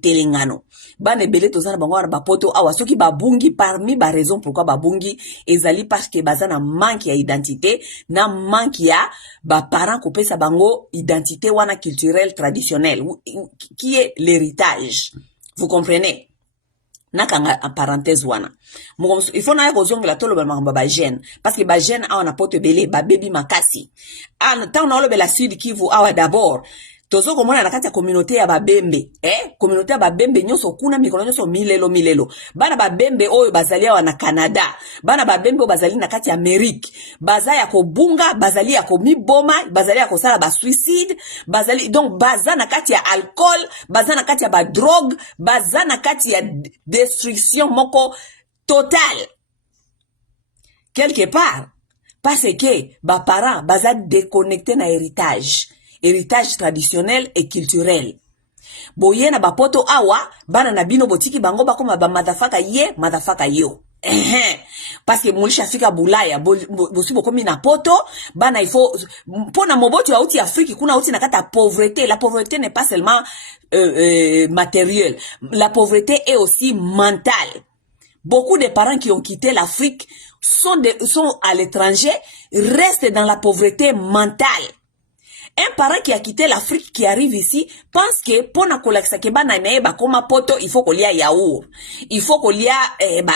telengano bana ebele tozana bango wana bapoto awa soki babungi parmi ba raison pourquoi babungi ezali parce que bazana manque ya identité na manque ya ba parents kopesa bango identité wana culturelle traditionnelle qui est l'héritage. Vous comprenez? Nakanga en parenthèse wana il faut na kozongela toloba mamba ba jeune parce que ba jeune awa na poto ebele ba baby makasi tant na olobela Sud Kivu awa d'abord tozo komona na kati ya communauté ya babembe communauté ya babembe nyonso kuna mikolo nyonso milelo bana babembe oyo bazali awa na Canada bana babembe oyo bazali na kati ya Amerique baza ya kobunga bazali ya komiboma bazali ya kosala ba suicide bazali donc baza na kati ya alcool baza na kati ya ba drogue baza na kati ya destruction moko totale quelque part parce que ba parents baza déconnecté na héritage traditionnel et culturel. Boye na bapoto awa bana na bino botiki bango bakoma ba madafaka yo. Parce que mulisha fika bulaya bosi bokomi na poto bana il faut pona moboto ya uti Afrique kuna uti na kata pauvreté. La pauvreté n'est pas seulement matérielle. La pauvreté est aussi mentale. Beaucoup de parents qui ont quitté l'Afrique sont à l'étranger, restent dans la pauvreté mentale. Un parent qui a quitté l'Afrique, qui arrive ici, pense que pour na kolakisa ke bana ba koma poto, il faut qu'on y a yaourt, il faut qu'on y a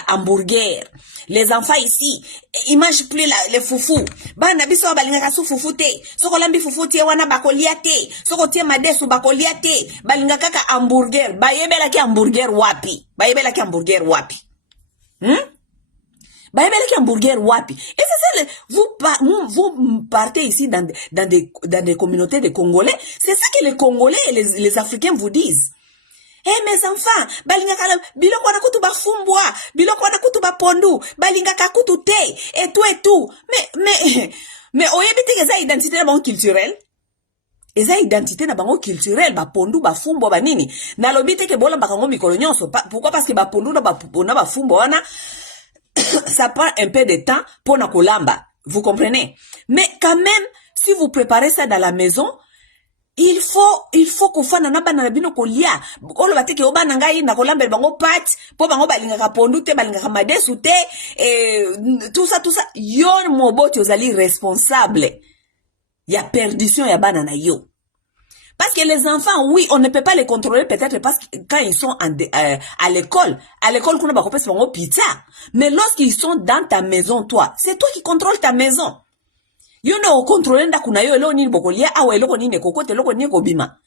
hamburger. Les enfants ici, ils mangent plus les foufou. Bana biso balinga su foufou te. Soko lambi foufou te wana bakolia te. Soko tie madesu bakolia te. Balinga kaka hamburger. Bayebela ki hamburger wapi? Bayebeleki hamburger wapi? Et c'est ça, vous partez ici dans des communautés de Congolais. C'est ça que les Congolais et les Africains vous disent. Mes enfants, balinga kala biloko wana kutu bafumbwa, biloko wana kutu bapondu, balinga kakutu te, et tout. Mais oyebite que ça identité na bango culturelle. Eza identité na bango culturelle, bapondu, bafumbwa, banini. Na lobite ke bola bakango mikolo nyonso. Pourquoi? Parce que bapondu na bafumbwa wana ça prend un peu de temps pour na kolamba. Vous comprenez? Mais quand même, si vous préparez ça dans la maison, il faut qu'on fasse na bana bino kolia. Olo bateke obana ngai na kolamba bango pat, po bango balinga ka pondu te, balinga ka madesu te, tout ça. Yon moboti ozali responsable. Ya perdition ya bana na yo. Parce que les enfants, oui, on ne peut pas les contrôler peut-être parce que quand ils sont à l'école, qu'on a pas compris pizza. Mais lorsqu'ils sont dans ta maison, toi, c'est toi qui contrôles ta maison. You know, contrôler nda kuna yo elo ni bokolia awa elo ni nekokote elo ni kobima.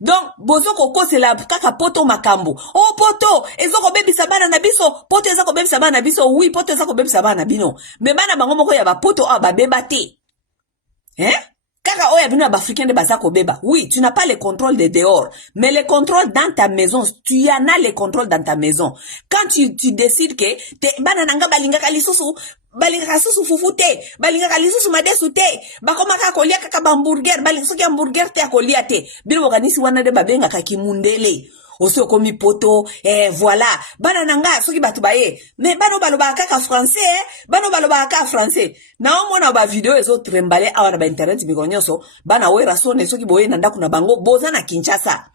Donc, bozo koko c'est la kaka poto makambo. Oh poto, ezoko bebi sabana na biso, poto ezoko bebi sabana na biso, oui, poto ezoko bebi sabana na bino. Mais bana bango moko ya ba poto ba beba te. Kaka oya bino africain de bazako beba. Oui, tu n'as pas le contrôle de dehors, mais le contrôle dans ta maison, tu en as le contrôle dans ta maison. Quand tu décides que te banananga balinga kalisusu fufu te, balinga kalisusu madesu te, bakoma ka kolia kaka hamburger, balinga soki hamburger te akolia te. Bino bokanisi wana de babenga kakimundele. Osi okomi poto, voilà. Bana nanga, soki batu baye. Mais bano baloba kaka français, bano baloba kaka français. Na omona ba video ezo trembale awa na ba internet mikonyoso, bana we rasone soki boye nanda kuna bango, boza na Kinshasa.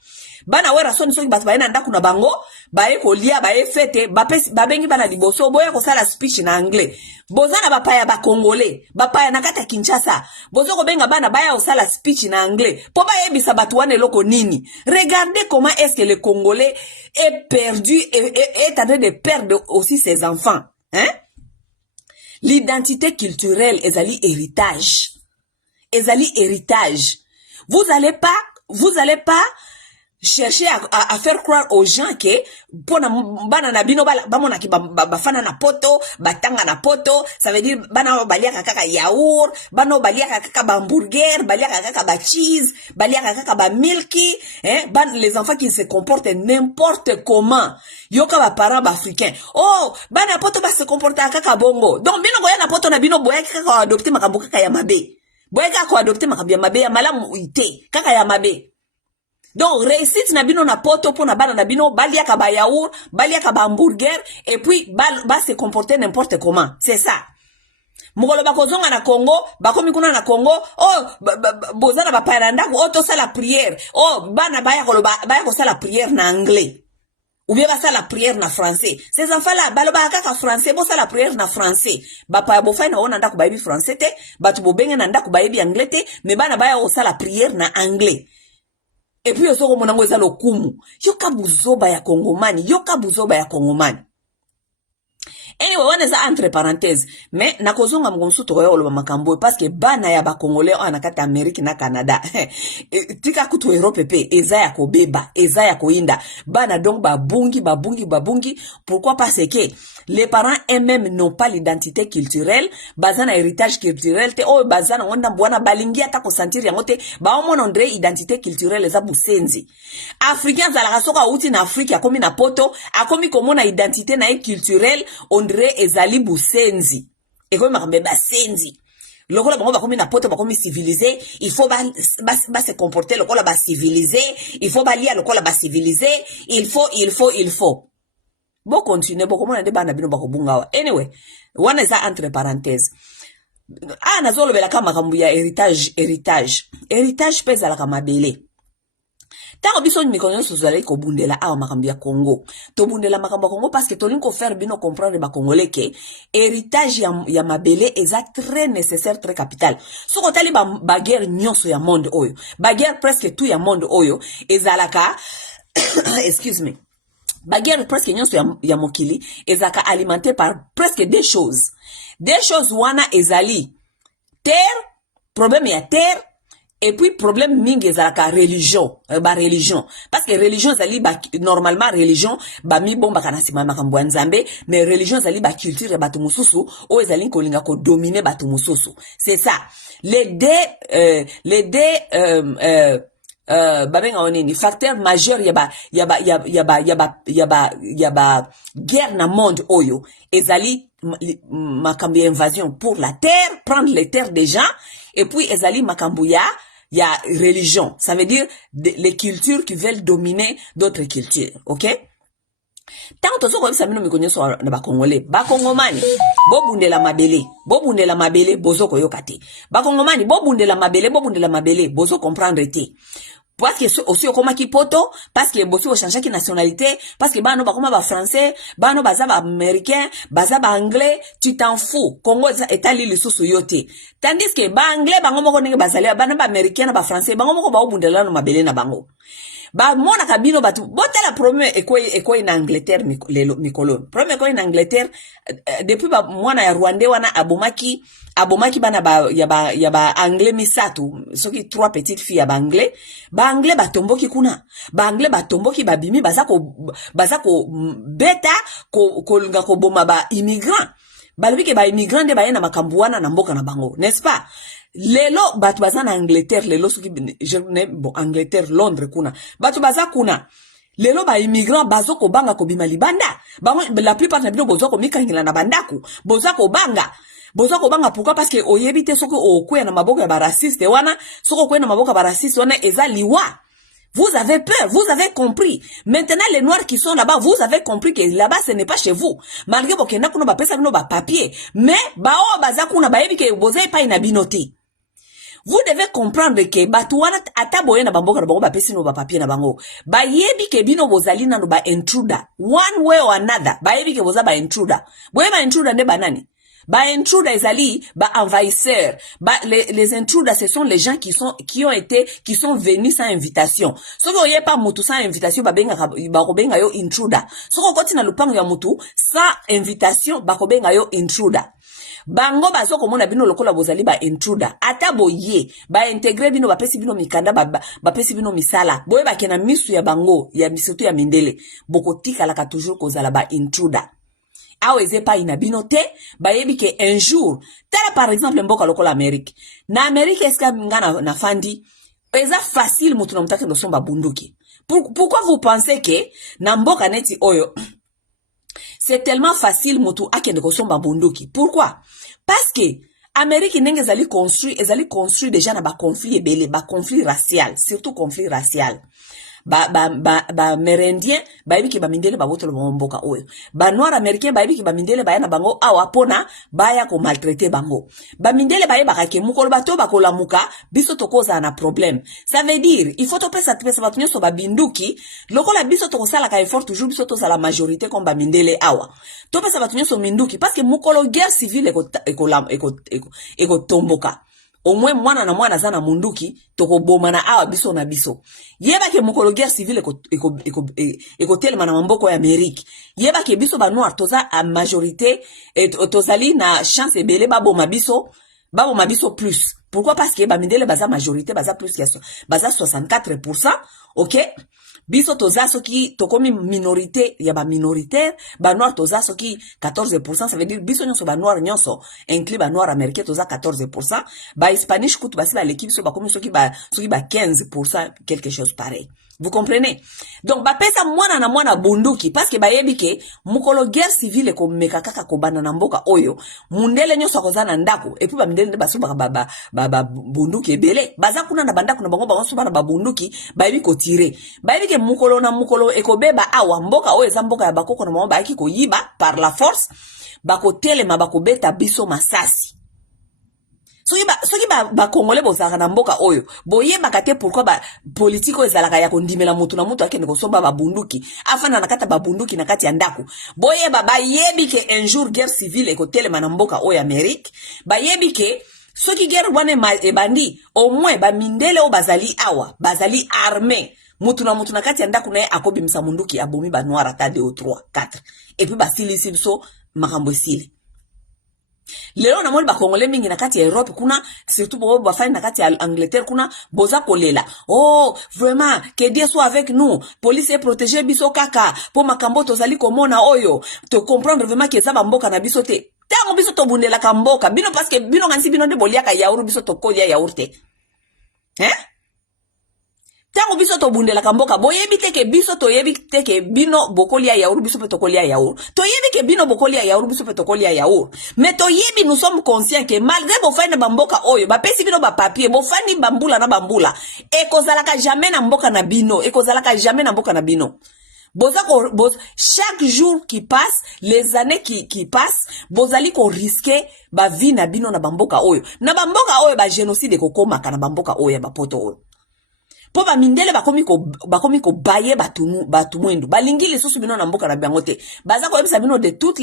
Bana we rasone soki batu baye nanda kuna bango, baye kolia, baye fete, babengi bana liboso, boye kosala speech na anglais. Boza na bapaya ba Congolais, bapaya na kata Kinshasa. Bozo ko benga bana baya osala speech na anglais. Po ba yebisa batu wane loko nini. Regardez comment est-ce que le Congolais est perdu et est en train de perdre aussi ses enfants. L'identité culturelle ezali héritage. Vous allez pas chercher à faire croire aux gens que pona bana na bino bamona ki bafana na poto, batanga na poto, ça veut dire bana baliaka kaka yaourt, bana baliaka kaka hamburger, baliaka kaka cheese, baliaka kaka milky, les enfants qui se comportent n'importe comment. Yoka ba parents africains. Oh, bana poto ba se comporter kaka bongo. Donc bino goya na poto na bino boya kaka adopter makambo kaka ya mabe. Boya kaka adopter makambo ya mabe ya malamu ite, kaka ya mabe. Donc, réussite na bino na poto pour na bana na bino, balia ka ba yaourt, balia ka ba hamburger, et puis, ba se comporter n'importe comment. C'est ça. mokolo bakozonga na Congo bakomi kuna na Congo oh bozana bapaya na ndako oh tosala prière oh bana baya kosala prière na anglais ou bien basala prière na français ces enfants là baloba kaka français bosala prière na français bapaya bofai na ona ndako bayebi français te batu bobenge na ndako bayebi anglais te mais bana baya kosala prière na anglais et puis osoko monango eza lokumu yoka buzoba ya kongomani anyway, on est entre parenthèses. Mais, nakozonga mgonsu tokoya oloba makambo parce que bana ya ba Congolais en akata Amérique na Canada. Tika kutu Europe pe eza ya kobeba, eza ya koinda. Bana donc babungi. Pourquoi? Parce que les parents eux-mêmes n'ont pas l'identité culturelle, bazana héritage culturel te oh bazana onda bwana balingi ata ko sentir yango te ba omona ndre identité culturelle eza busenzi. Africains za la soka uti na Afrique akomi na poto, akomi komona identité na culturelle ondre ezali busenzi. Eko makambe basenzi. Lokola bango bakomi na poto bakomi civilisé, il faut se comporter lokola ba civilisé, il faut balia lokola ba civilisé, il faut. Bon continuer, bon comment on a des bana bino bako bungawa. Anyway, one is entre parenthèses. Ah nazolo bela kama makambu ya héritage pesa la kama bele. Tango biso mikonyo sozala ko bundela a makambu ya Congo. To bundela makambu ya Congo parce que to linko faire bino comprendre ba Congolais que héritage ya mabele est très nécessaire, très capital. So ko tali ba guerre nyonso ya monde oyo. Ba guerre presque tout ya monde oyo ezalaka excuse me. Baguerre presque nyonso ya mokili ezaka alimenté par presque deux choses wana ezali terre, problème ya terre, et puis problème mingi ezalaka religion parce que religion ezali normalement religion mi bomba kana sima makambo ya nzambe, mais religion ezali culture ya bato mususu o ezali kolinga ko dominer bato mususu. C'est ça les deux babenga onini facteur majeur yaba guerre na monde oyo ezali makambu ya invasion pour la terre, prendre les terres des gens, et puis ezali makambu ya religion, ça veut dire les cultures qui veulent dominer d'autres cultures, ok? Tant tozo ko bisa mino mikonyo so na bakongolais bakongomani bobundela mabele bozo ko yokate bakongomani bobundela mabele bozo comprendre te parce que aussi okoma kipoto parce que bosi o changer ki nationalité parce que bano bakoma ba français bano baza ba américain baza ba anglais tu t'en fous Congo etali lisusu yote tandis que ba anglais bango moko ndenge bazali bana ba américain na ba français bango moko ba obundela na mabele na bango ba mona kabino batu botala premier eko en Angleterre mikolo premier eko en Angleterre depuis ba mwana ya Rwanda wana abomaki bana ya ba anglais misatu soki trois petites filles ya ba anglais batomboki kuna ba anglais batomboki babimi baza ko beta ko linga ko boma ba immigrant balobike ba immigrant de ba yena makambu wana na mboka na bango, n'est-ce pas? Lelo batu baza na Angleterre lelo soki je ne bon Angleterre Londres kuna batu baza kuna lelo ba immigrant bazo ko banga ko bima libanda bango la plupart na bino bozo ko mikangila na bandaku bozo ko banga pourquoi? Parce que oyebite soko okwe na maboka ya ba raciste wana soko okwe na maboka ya ba raciste wana eza liwa. Vous avez peur, vous avez compris. Maintenant, les Noirs qui sont là-bas, vous avez compris que là-bas, ce n'est pas chez vous. Malgré que vous avez pesa bino ba papier, mais bao bazakuna ba yebi ke boze pa ina binote. Vous devez comprendre que batuana ataboye na bamboka na bango ba pesi no ba papier na bango. Ba yebi ke bino bozali na no ba intruder. One way or another, ba yebi ke boza ba intruder. Boye ba intruder nde banani? Ba intruder ezali ba envahisseurs. Les intruders ce sont les gens qui sont venus sans invitation. Soko oye pa mutu sans invitation ba kobenga yo intruder. Soko koti na lupango ya mutu sans invitation ba kobenga yo intruder. Bango bazo komona bino lokola bozali ba intruder. Ata boye ba intégrer bino ba pesi bino mikanda ba pesi bino misala. Boye ba kena misu ya bango ya misutu ya mindele. Boko tika laka toujours kozala ba intruder. Aweze pa inabino te bayebi ke un jour tala par exemple mboka lokola Amérique na Amérique eska ngana na fandi eza facile mutu na mutake ndo somba bunduki. Pourquoi vous pensez que na mboka neti oyo c'est tellement facile mutu akende ko somba bunduki? Pourquoi? Parce que Amérique ndenge ezali construit déjà na ba conflit ebele ba conflit racial, surtout conflit racial. ba Amérindien bayebi ke ba mindele ba botolo mboka oyo. Ba noir américain bayebi ke ba mindele ba na bango awa pona baya ko maltraiter bango. Ba mindele baye ba ke mukolo bato ba kolamuka biso tokoza na problème. Ça veut dire il faut topesa batu nyonso ba binduki lokola biso tokosala ka effort toujours biso to la majorité comme ba mindele awa. Topesa batu nyonso minduki parce que mukolo guerre civile eko tomboka. Au moins mwana na mwana zana munduki toko bomana awa biso na biso. Yeba ke mukolo guerre civile eko telema na mamboko ya Amérique. Yeba ke biso ba noir toza a majorité tozali na chance ebele babo mabiso plus. Pourquoi? Parce que ba mindele baza majorité baza plus que baza 64%, OK? Biso toza soki tokomi minorité ya ba minoritaire, ba noir toza soki 14%, ça veut dire biso nyonso ba noir nyonso inclus ba noir américain toza 14%, ba hispanique kutu basi ba l'équipe so ba komi soki ba 15%, quelque chose pareil. Vous comprenez? Donc ba pesa mwana na mwana bunduki parce que ba yebike mukolo guerre civile ko mekakaka ko bana na mboka oyo mundele nyonso akozana ndako et puis ba mindele baso ba bunduki ebele baza kuna na bandako na bango bango bana ba bunduki ba yebi ko tirer ba yebi ke mukolo na mukolo ekobeba awa mboka oyo za mboka ya bakoko na mama ba yaki ko yiba par la force bako telema bako beta biso masasi. Soki ba Congolais bozaka na mboka oyo boyeba kate pourquoi ba politiko ezalaka ya kondimela mutu na mutu akende kosomba ba bunduki afana na kata ba bunduki na kati ya ndako boyeba ba yebi ke un jour guerre civile ekotelema na mboka oyo Amérique ba yebi ke soki guerre wane ebandi au moins ba mindele o bazali awa bazali armé mutu na kati ya ndako na akobimisa munduki abomi ba noir ata 2 ou 3 4 et puis ba silisi biso makambo sile. Lelo na moli ba Congolais mingi na kati ya Europe kuna surtout bo ba fani na kati ya Angleterre kuna boza kolela. Oh, vraiment que Dieu soit avec nous. Police est protégée biso kaka po makambo tozali komona oyo. Te comprendre vraiment que za ba mboka na biso te. Tango biso to bundela ka mboka bino parce que bino ngansi bino de boliaka yaourt biso to kolia yaourt te. Tango biso to bundela kamboka boyebi teke biso to yebi teke bino bokolia yaourt biso pe to kolia yaourt to yebi ke bino bokolia yaourt biso pe to kolia yaourt mais to yebi nous sommes conscients que malgré bo fane bamboka oyo ba pesi bino ba papier bo fani bambula na bambula ekozalaka jamais na mboka na bino ekozalaka jamais na mboka na bino chaque jour qui passe les années qui passent bozali ko risquer ba vie na bino na bamboka oyo ba génocide kokomaka na bamboka oyo ba poto oyo. Po ba mindele bakomi ko baye batu mwendu balingi lisusu bino na mboka na bango te baza ko yebisa bino de toutes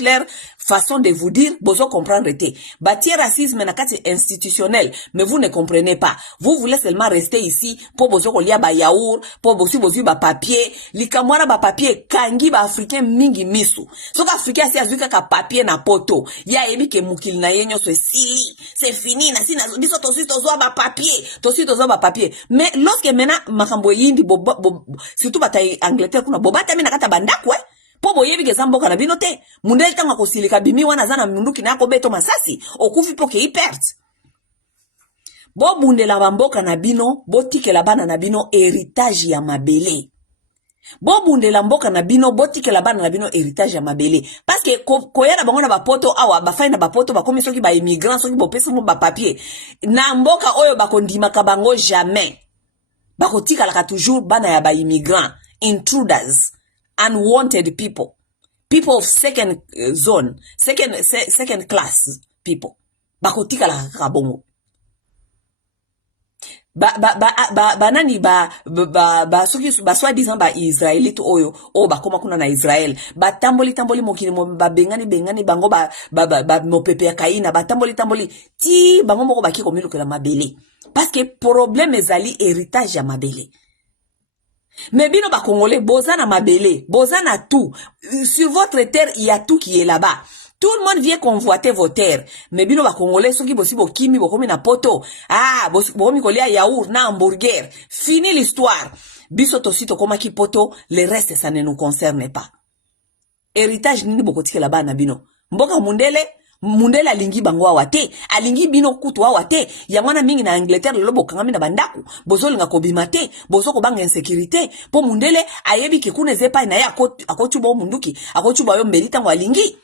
leurs façons de vous dire bozo comprendre te batie racisme na kati institutionnel mais vous ne comprenez pas vous voulez seulement rester ici po bozo ko lia ba yaourt po bozo ba papier likamwana ba papier kangi ba africain mingi misu soka africain si azuka ka papier na poto ya yebi ke mukili na yenyo c'est fini na sina biso tozo ba papier. Mais lorsque maintenant makambo yindi surtout bataille Angleterre kuna bobata mina kata bandako po boyebi ke zamboka na bino te mundele tanga kosilika bimi wana zana munduki na ko beto masasi okufi po ke hypert bo bundela bamboka na bino botikela bana na bino héritage ya mabele bo bundela mboka na bino botikela bana na bino héritage ya mabele parce que koyana bango na bapoto awa bafai na bapoto bakomi soki ba immigrant soki bopesa mo ba papier na mboka oyo bakondimaka bango jamais bakotikalaka toujours bana ya ba immigrant intruders unwanted people of second zone second class people bakotikalaka kaka bongo nani soki soi-disant ba Israélite oyo o bakoma kuna na Israël tamboli mokili bengani bango mopepe ya kaina tamboli ti bango moko baki komilukela mabele parce que problème ezali héritage ya mabele. Mais bino ba Congolais boza na mabele boza na tout sur votre terre il y a tout qui est là-bas. Tout le monde vient convoiter vos terres. Mais bino ba Congolais soki bosi bokimi bokomi na poto. Bokomi kolia yaourt na hamburger. Fini l'histoire. Biso tosi tokoma ki poto, le reste ça ne nous concerne pas. Héritage nini bokotike la bana bino. Mboka mundele alingi bango awate, alingi bino kutu awate. Yamwana mingi na Angleterre lobo kangami na bandaku. Bozo linga kobima te, bozo kobanga insécurité. Po mundele ayebi ke kuneze pa na ya akochuba munduki, akochuba yo mbelita ngo alingi.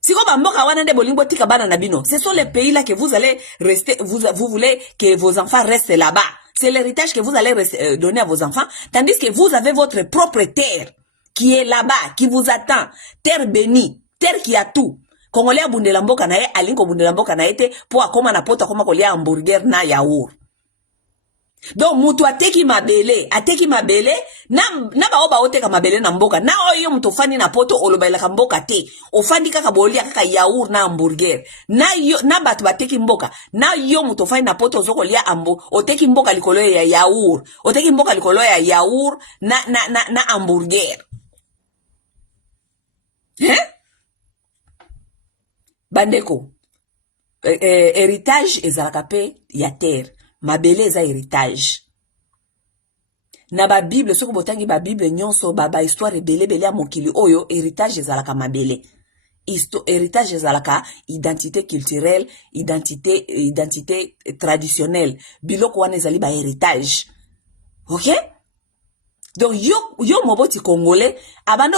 Si comme mboka wana nde bolingo tika bana na bino, ce sont les pays là que vous allez rester vous voulez que vos enfants restent là-bas. C'est l'héritage que vous allez donner à vos enfants, tandis que vous avez votre propre terre qui est là-bas, qui vous attend. Terre bénie, terre qui a tout. Congolais abundela mboka na ye, alinko abundela mboka na ye te, po akoma na poto akoma kolia hamburger na yaourt. Donc mutu ateki mabele na baoba oteka mabele na mboka na oyo mutu ofandi na poto olobailaka mboka te ofandi kaka bolia kaka yaourt na hamburger na bato bateki mboka na yo mutu ofandi na poto ozokolia oteki mboka likolo ya yaourt oteki mboka likolo ya yaourt na hamburger bandeko héritage ezalaka pe ya terre mabele eza héritage na ba bible soko botangi ba bible nyonso ba histoire ebele ya mokili oyo héritage ezalaka mabele héritage ezalaka identité culturelle identité traditionnelle biloko wana ezali ba héritage OK. Donc yo moboti congolais avant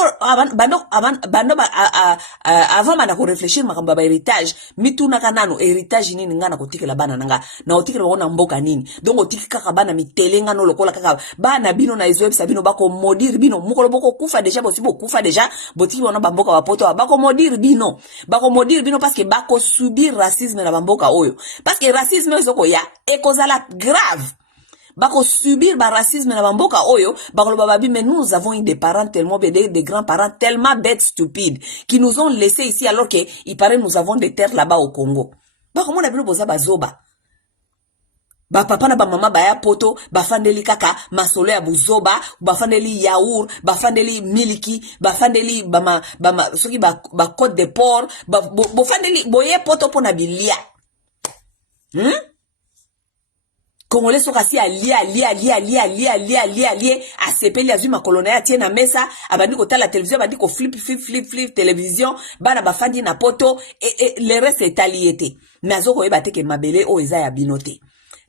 bana ko réfléchir makambo ba héritage mituna kanano héritage nini ngana kotikela bana nanga na otikela bona mboka nini donc otiki kaka bana mitelenga no lokola kaka bana bino na izoe sabino bako modire bino mukolo boko kufa déjà bosibo kufa déjà botiki bona bamboka bapoto bako modire bino parce que bako subir racisme na bamboka oyo parce que racisme ezoko ya ekozala grave bako subir ba racisme na bamboka oyo bakoloba babi mais nous avons eu des parents tellement bêtes des grands-parents tellement bêtes stupides qui nous ont laissé ici alors que il paraît nous avons des terres là-bas au Congo bako mona bilo boza bazoba ba papa na ba mama ba ya poto bafandeli kaka masolo ya buzoba bafandeli yaourt bafandeli miliki bafandeli ba soki ba côte de porc bofandeli boye poto pona bilia Congolais sont assis à lier, à sepeli azui ma colonel tient na mesa, abandi kota la télévision, abandi ko flip, télévision, bana bafandi na poto, et le reste est allié. Mais azoko ebate ke mabele o eza ya binote.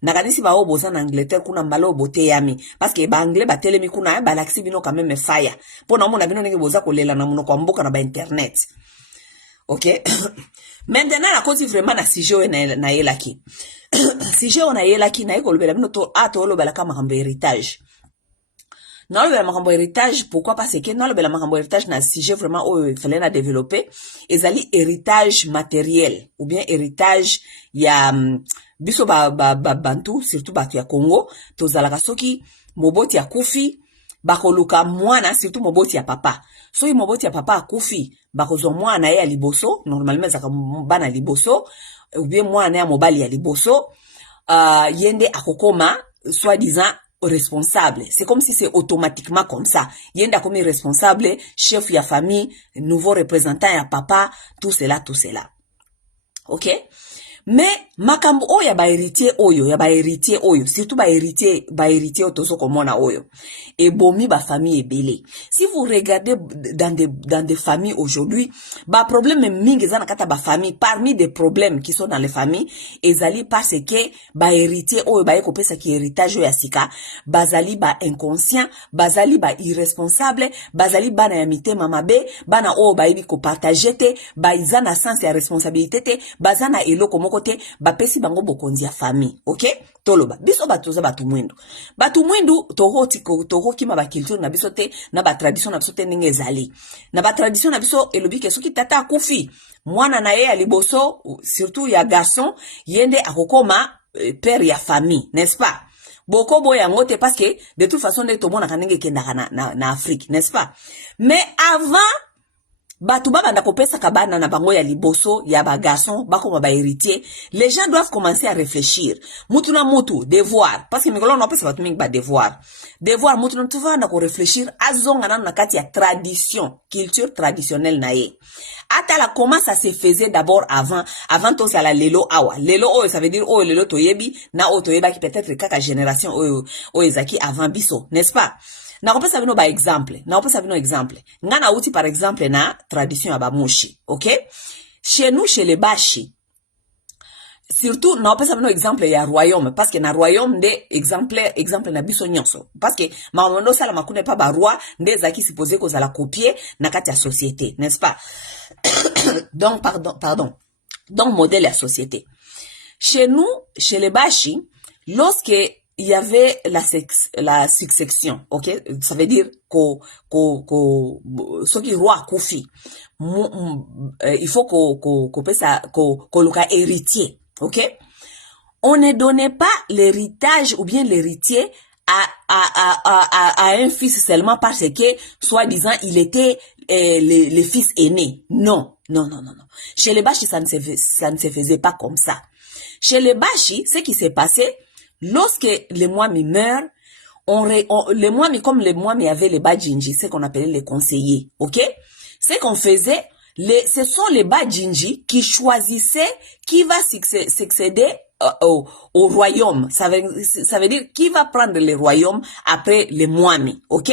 Nakanisi ba oboza na Angleterre kuna mbalo bote yami. Parce que ba anglais ba telemi kuna, ba laksi bino quand même fire. Pona mona bino nenge boza kolela na muno kwa mboka na ba internet. OK? Maintenant, la cause vraiment na sujet na yelaki. Sujet on a yelaki na ekolobela bino to olobela ka makambo héritage. Na olobela makambo héritage, pourquoi parce que na olobela makambo héritage na sujet vraiment o fallait na développer ezali héritage matériel ou bien héritage ya biso bantu surtout batu ya Congo to zalaka soki moboti ya kufi bakoluka mwana surtout moboti ya papa. So moboti ya papa akufi bakozwa mwana ya liboso normalement zaka bana liboso ou bien mwana ya mobali ya liboso yende akokoma soi-disant responsable. C'est comme si c'est automatiquement comme ça. Yende akomi responsable, chef ya famille, nouveau représentant ya papa, tout cela. OK? Mais makambo oyo ya ba héritier oyo surtout ba héritier otoso komona oyo et bomi ba famille ebele. Si vous regardez dans des familles aujourd'hui, ba problème mingi za na kata ba famille, parmi des problèmes qui sont dans les familles ezali parce que ba héritier oyo ba ekopesa ki héritage ya sika bazali ba inconscient, bazali ba irresponsable, bazali bana ya mitema mabe, bana oyo ba yebi ko partager te, ba izana sens ya responsabilité te, bazana eloko moko te bapesi bango bokonzi ya famille. OK? Toloba biso batoza batu mwindu toho kima ba culture na biso te na ba tradition na biso te ndenge ezali na ba tradition na biso elobi ke soki tata akufi mwana na ye ya liboso surtout ya garçon yende akokoma père ya famille, n'est-ce pas? Boko boyango te parce que de toute façon de to mona kanenge kendaka na Afrique, n'est-ce pas? Mais avant batu banda kopesa kabana na bango ya liboso ya ba garçon bako ba héritier, les gens doivent commencer à réfléchir. Mutu na mutu devoir parce que mikolo on pesa batu mingi ba devoir mutu na tu va na ko réfléchir azonga na kati ya tradition, culture traditionnelle na ye. Atala comment ça se faisait d'abord avant to sala lelo awa. Lelo oyo ça veut dire oyo lelo toyebi na oyo toyeba ki peut-être kaka génération oyo ezaki avant biso, n'est-ce pas? Na kopesa bino ba exemple. Ngana uti par exemple na tradition ya bamushi. OK? Chez nous, chez les Bashi, surtout na kopesa bino exemple ya royaume parce que na royaume de exemple na biso nyonso parce que mamondo sala makune pa ba roi nde zaki supposé ko zala copier na kati ya société, n'est-ce pas? Donc pardon. Donc modèle ya société. Chez nous, chez les Bashi, lorsque il y avait la succession, ok? Ça veut dire ce qui roi Kofi, il faut qu'on peut ça, qu'on le cas héritier, ok? On ne donnait pas l'héritage ou bien l'héritier à un fils seulement parce que, soi-disant, il était le fils aîné. Non, non, non, non, non. Chez les Bashi, ça ne se faisait pas comme ça. Chez les Bashi, ce qui s'est passé, lorsque les Mwami meurent, les Mwami, comme les Mwami avaient les Bajinji, ce qu'on appelait les conseillers, ok? Ce qu'on faisait, ce sont les Bajinji qui choisissaient qui va succéder au royaume. Ça veut dire qui va prendre le royaume après les Mwami, ok?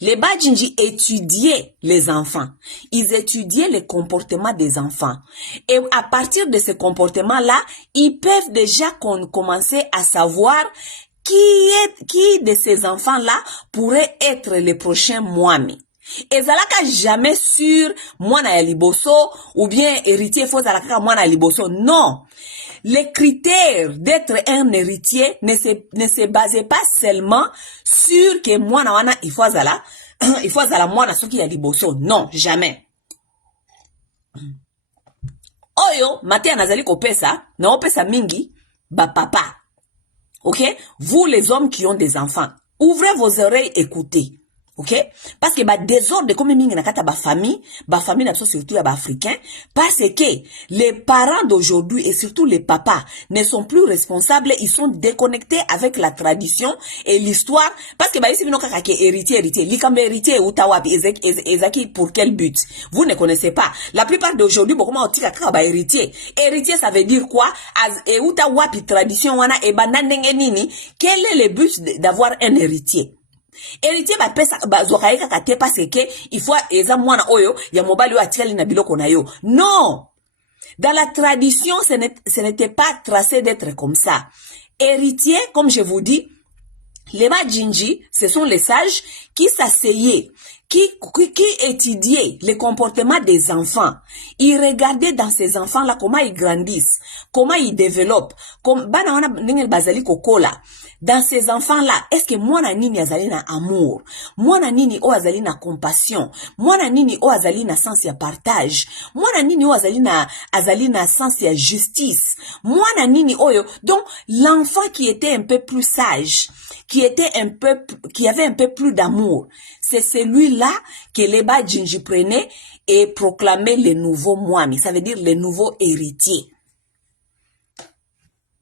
Les Bajinji étudiaient les enfants. Ils étudiaient le comportement des enfants. Et à partir de ce comportement-là, ils peuvent déjà commencer à savoir qui de ces enfants-là pourrait être le prochain Mwami. Et zalaka jamais sur mwana ya liboso ou bien héritier faut zalaka mwana ya liboso. Non. Les critères d'être un héritier ne se basaient pas seulement sur que mwana wana il faut zala mwana soki ya liboso. Non, jamais. Oyo maté nazali kopesa na opesa mingi ba papa. OK? Vous les hommes qui ont des enfants, ouvrez vos oreilles, écoutez. OK? Parce que désordre comme mingi na kata ba famille na surtout ya ba africain parce que les parents d'aujourd'hui et surtout les papas ne sont plus responsables, ils sont déconnectés avec la tradition et l'histoire parce que ici bino kaka ke héritier likambe héritier utawapi ezaki pour quel but? Vous ne connaissez pas. La plupart d'aujourd'hui comment on tika kaka ba héritier ça veut dire quoi? Et utawapi tradition wana e banandenge nini? Quel est le but d'avoir un héritier? Héritier pesa zokaika kate parce que il faut eza mwana oyo ya mobali yo atikali na biloko na yo. Non. Dans la tradition, ce n'était pas tracé d'être comme ça. Héritier, comme je vous dis, les Bajinji, ce sont les sages qui s'asseyaient, qui étudiaient le comportement des enfants. Ils regardaient dans ces enfants-là comment ils grandissent, comment ils développent, comme bazali kokola. Dans ces enfants-là, est-ce que mwana nini azali na amour, mwana nini o azali na compassion, mwana nini o azali na sens ya partage, mwana nini o azali na sens ya justice, mwana nini oyo. Donc l'enfant qui était un peu plus sage, qui avait un peu plus d'amour, c'est celui-là que les Bajinji prenaient et proclamaient le nouveau Mwami, ça veut dire le nouveau héritier.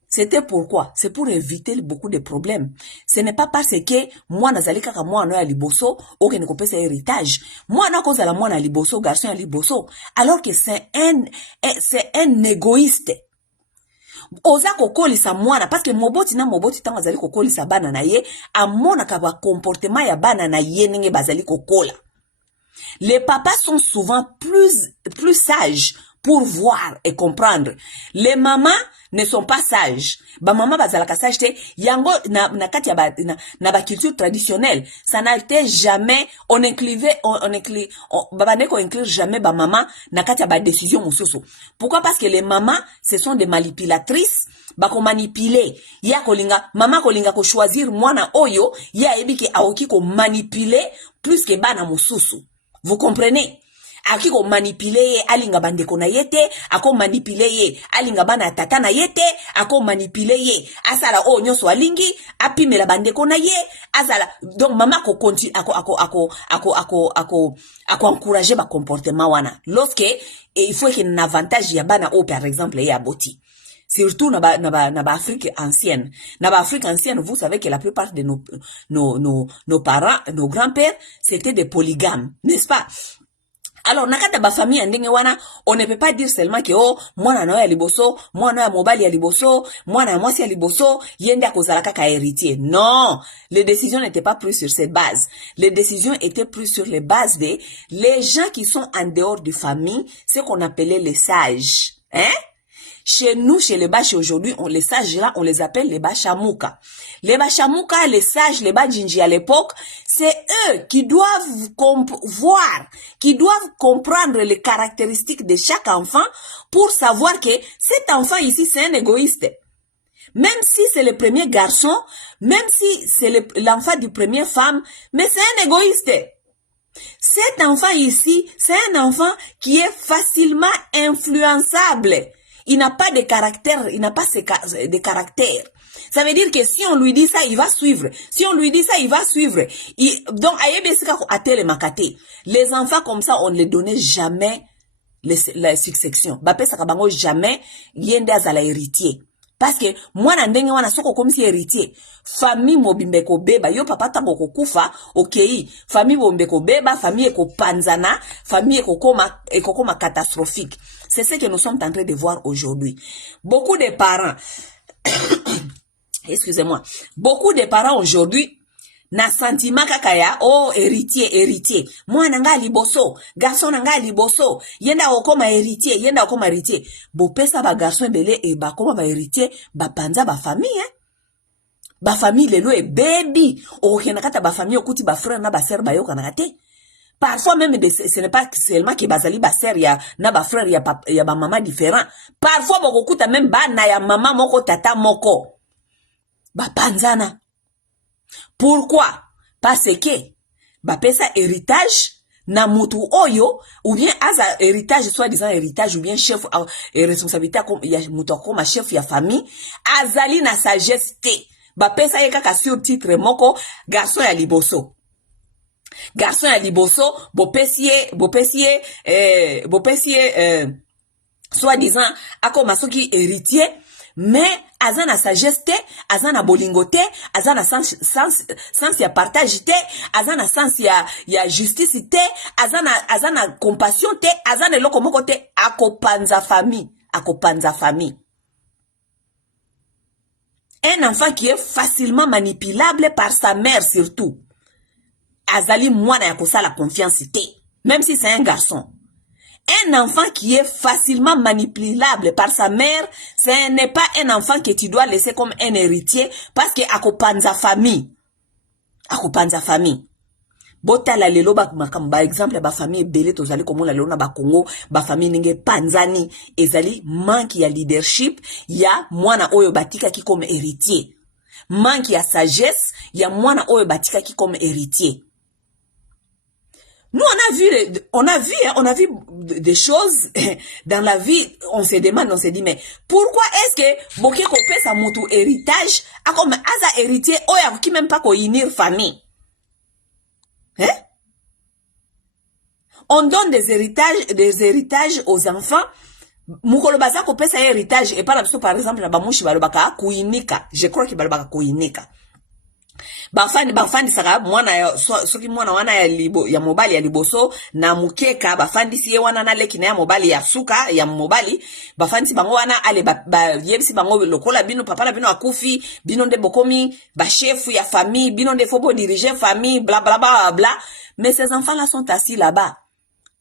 C'était pourquoi? C'est pour éviter beaucoup de problèmes. Ce n'est pas parce que moi nazali kaka mwana ya liboso ou que ne kopesa héritage. Moi na kozala mwana liboso, garçon ya liboso, alors que c'est un égoïste. Oza kokolisa mwana parce que moboti tango azali kokolisa bana na ye amona ka ba comportement ya bana na ye ndenge bazali kokola. Les papas sont souvent plus sages pour voir et comprendre. Les mamans ne sont pas sages. Ba maman bazalaka sage te yango na kati ya ba culture traditionnelle. Ça n'a été jamais on inclut jamais ba maman na kati ya ba décision mususu. Pourquoi? Parce que les mamans ce sont des manipulatrices. Bako manipuler ya kolinga mama kolinga ko choisir mwana oyo ya ebiki aoki ko manipuler plus que bana mususu. Vous comprenez? Aki ko manipuler ye alinga bandeko na yete, ako manipuler ye alinga bana tata na yete, ako manipuler ye asala o nyonso alingi apimela bandeko na ye asala. Donc mama ko continue ako encourager ba comportement wana lorsque il faut qu'il y ait un avantage ya bana o par exemple ya boti. Surtout na ba Afrique ancienne. Na ba Afrique ancienne, vous savez que la plupart de nos parents, nos grands-pères, c'était des polygames, n'est-ce pas? Alors, nakata ba famille ndenge wana, on ne peut pas dire seulement que oh, mwana na ya liboso, mwana ya mobali ya liboso, mwana ya mwasi ya liboso, yende akozala kaka héritier. Non, les décisions n'étaient pas prises sur ces bases. Les décisions étaient prises sur les bases des les gens qui sont en dehors de famille, ce qu'on appelait les sages. Hein? Chez nous, chez les Bashi aujourd'hui, les sages là, on les appelle les Bachamouka. Les Bachamouka, les sages, les Bajinji à l'époque, c'est eux qui doivent voir, qui doivent comprendre les caractéristiques de chaque enfant pour savoir que cet enfant ici, c'est un égoïste. Même si c'est le premier garçon, même si c'est l'enfant du premier femme, mais c'est un égoïste. Cet enfant ici, c'est un enfant qui est facilement influençable. Il n'a pas de caractère, il n'a pas de caractère. Ça veut dire que si on lui dit ça, il va suivre. Si on lui dit ça, il va suivre. Donc, les enfants comme ça, on ne les donnait jamais la succession. Bapé sakabango jamais, yende azala héritier. Parce que moi ndenge wana soko comme si héritier. Famille mobimbeko beba, yo papa tango kokufa, okay. Famille mobimbeko beba, famille eko panzana, famille eko koma catastrophique. C'est ce que nous sommes en train de voir aujourd'hui. Beaucoup de parents, excusez-moi, beaucoup de parents aujourd'hui, na sentiment kakaya, oh, héritier. Moi nanga liboso, garçon nanga liboso, yenda okoma héritier. Bo pesa ba garçon belé et ba koma ba héritier, ba panza ba famille, hein. Ba famille lelo e baby. O kenakata ba famille okuti ba frère na ba sœur ba yo kanakate. Parfois même, ce n'est pas seulement que bazali ba sœur ya na ba frère ya ba maman différent. Parfois bokokuta même ba na ya maman moko tata moko. Ba panzana. Pourquoi? Parce que bapesa héritage na mutu oyo ou bien aza héritage soit disant héritage ou bien chef et responsabilité comme ya mutu comme chef ya famille azali na sagesse te bapesa ye kaka sur titre moko garçon ya liboso bopesie soit disant akoma soki héritier. Mais azana sagesse te, azana bolingo te, azana sens ya partage te, azana sens ya justice te, azana compassion te, azana eloko moko te, akopanza famille. Un enfant qui est facilement manipulable par sa mère surtout. Azali mwana ya kosala confiance te, même si c'est un garçon. Un enfant qui est facilement manipulable par sa mère, ce n'est pas un enfant que tu dois laisser comme un héritier parce que akopanza famille. Bota la lelo ba exemple ba famille belé tozali comme la lelo na ba Congo, ba famille ninge panzani ezali manque ya leadership, ya mwana oyo batika ki comme héritier. Manque ya sagesse, ya mwana oyo batika ki comme héritier. Nous, on a vu des choses dans la vie, on se demande, on se dit, mais pourquoi est-ce que Boké Kopé sa moto héritage, a comme Aza héritier, oya qui même pas qu'on unir famille? Hein? On donne des héritages aux enfants. Mukolo baza Kopé sa héritage, et par exemple, la bamouchi balobaka kuinika. Je crois qu'il balobaka kuinika. Bafandi saka mwana soki mwana wana ya mobali ya liboso na mukeka bafandi siye wana na leki na ya mobali ya suka ya mobali bafandi bango wana ale yebisi bango lokola bino papa na bino akufi bino nde bokomi ba chef ya famille bino nde faut diriger famille bla bla bla bla. Mais ces enfants là sont assis là-bas,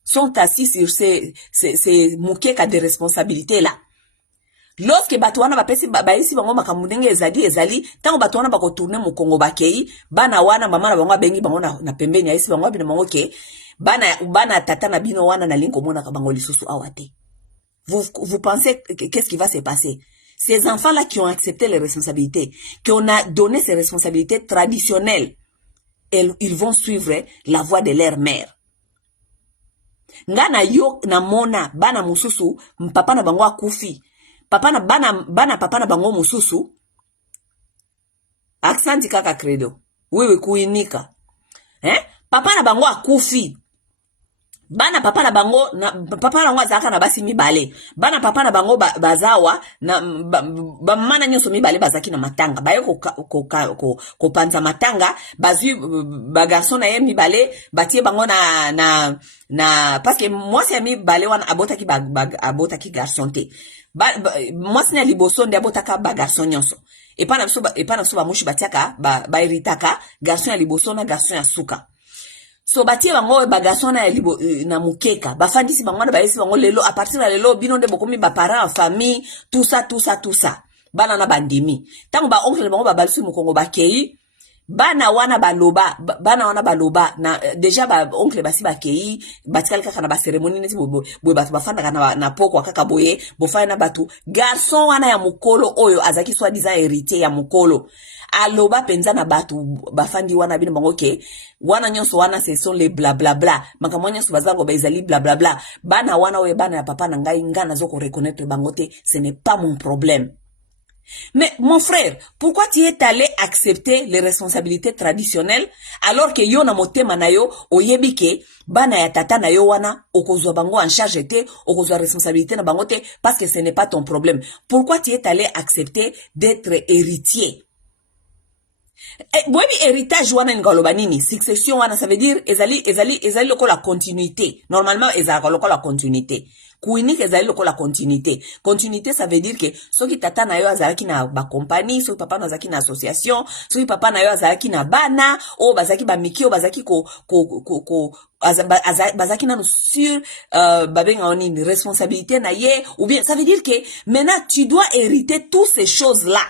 sont assis sur ces mukeka de responsabilité là. Lorsque batuana bapesi baisi bango makamundenge ezali tango batuana bako tourner mu Congo bakei bana wana mama na bango bengi bango na pembeni aisi bango bina bango ke bana tata na bino wana na linko mona ka bango lisusu awate. Vous pensez qu'est-ce qui va se passer? Ces enfants là qui ont accepté les responsabilités, qui ont donné ces responsabilités traditionnelles, ils vont suivre la voie de leur mère. Ngana yo na mona bana mususu mpapa na bango akufi papa na papa na bango mususu aksanti kaka credo wewe kuinika papa na bango akufi bana papa na bango papa na ngwa na basi mibale bana papa na bango bazawa na mana nyoso mibale bazaki na matanga baye ko panza matanga bazui ba garçon na ye mibale batie bango na parce que moi c'est mibale wana abotaki garçon te moi c'est na liboso nde abotaka ba garçon nyonso et pas na so ba mushi batiaka ba eritaka garçon ya liboso na garçon ya suka. So batie bango ba garçon na mukeka bafandisi bango na baisi bango lelo à partir de lelo bino nde bokomi ba parents famille tout ça bana na bandimi tango ba oncle bango ba balisi mu Kongo bakei bana wana baloba na déjà ba oncle basi bakei batikali kaka na ba cérémonie neti boye bato bafandaka na poko kaka boye bofaya na bato garçon wana ya mokolo oyo azaki soit disant héritier ya mokolo aloba penza na bato bafandi wana bino bango ke wana nyonso wana ce sont les blablabla makambo nyonso bazango bezali blablabla bana wana oyo bana ya papa na ngai nga nazoko reconnaître bango te, ce n'est pas mon problème. Mais mon frère, pourquoi tu es allé accepter les responsabilités traditionnelles alors que yo na motema na yo oyebi ke bana ya tata na yo wana okozwa bango en charge te okozwa responsabilité na bango te parce que ce n'est pas ton problème. Pourquoi tu es allé accepter d'être héritier? Boyebi héritage wana ngaloba nini? Succession wana ça veut dire ezali loko la continuité. Normalement ezali loko la continuité. Kuinik ezali loko la continuité. Continuité ça veut dire que soki tata na yo azalaki na ba compagnie, soki papa na azalaki na association, soki papa na yo azalaki na bana, o bazaki ba miki o bazaki bazaki na sur babenga nini responsabilité na ye ou bien ça veut dire que maintenant tu dois hériter toutes ces choses-là.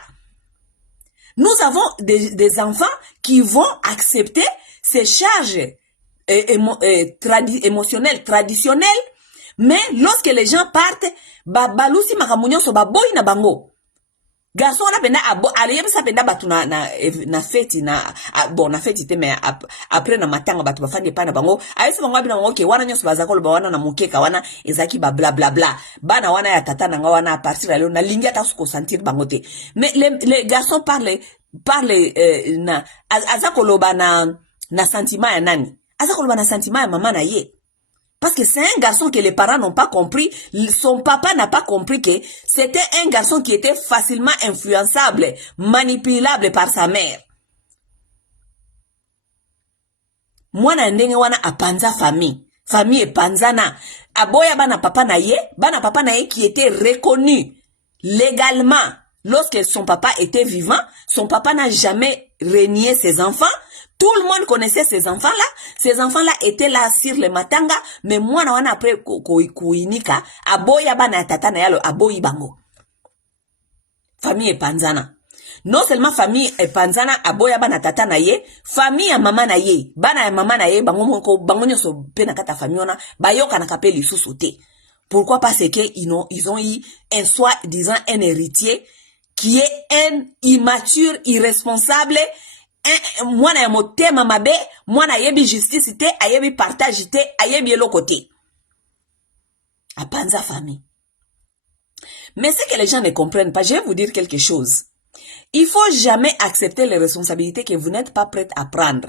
Nous avons des enfants qui vont accepter ces charges émotionnelles, traditionnelles, mais lorsque les gens partent, balusi makamunyo so baboy na bango. Garçon na penda aliyem sa penda batu na feti na bon na feti te mais après na matanga batu bafandi pa na bango ayesi bango bina bango ke wana nyoso bazakolo ba wana na mukeka wana ezaki ba bla bla bla bana wana ya tata na wana à partir de là na lingi ata ko sentir bango te mais les garçons parlent na azakolo ba na sentiment ya nani azakolo ba na sentiment ya mama na ye. Parce que c'est un garçon que les parents n'ont pas compris. Son papa n'a pas compris que c'était un garçon qui était facilement influençable, manipulable par sa mère. Mwana ndenge wana apanza famille. Famille epanzana. Aboya bana papa na ye qui était reconnu légalement. Lorsque son papa était vivant, son papa n'a jamais renié ses enfants. Tout le monde connaissait ces enfants-là. Ces enfants-là étaient là sur le matanga. Mais moi, on a après kuinika. Aboya bana tata na yalo aboyi bango. Famille epanzana. Non seulement famille epanzana aboya bana tata na ye. Famille ya mama na ye. Bana ya mama na ye. Bango nyoso pena kata famille ona. Bayoka na kapeli sous-sauté. Pourquoi? Parce que ils ont eu un soi-disant un héritier qui est un immature, irresponsable. Mwana ya motema mabe, mwana yebi justice te, ayebi partage te, ayebi eloko te. Apanza famille. Mais c'est que les gens ne comprennent pas. Je vais vous dire quelque chose. Il faut jamais accepter les responsabilités que vous n'êtes pas prête à prendre.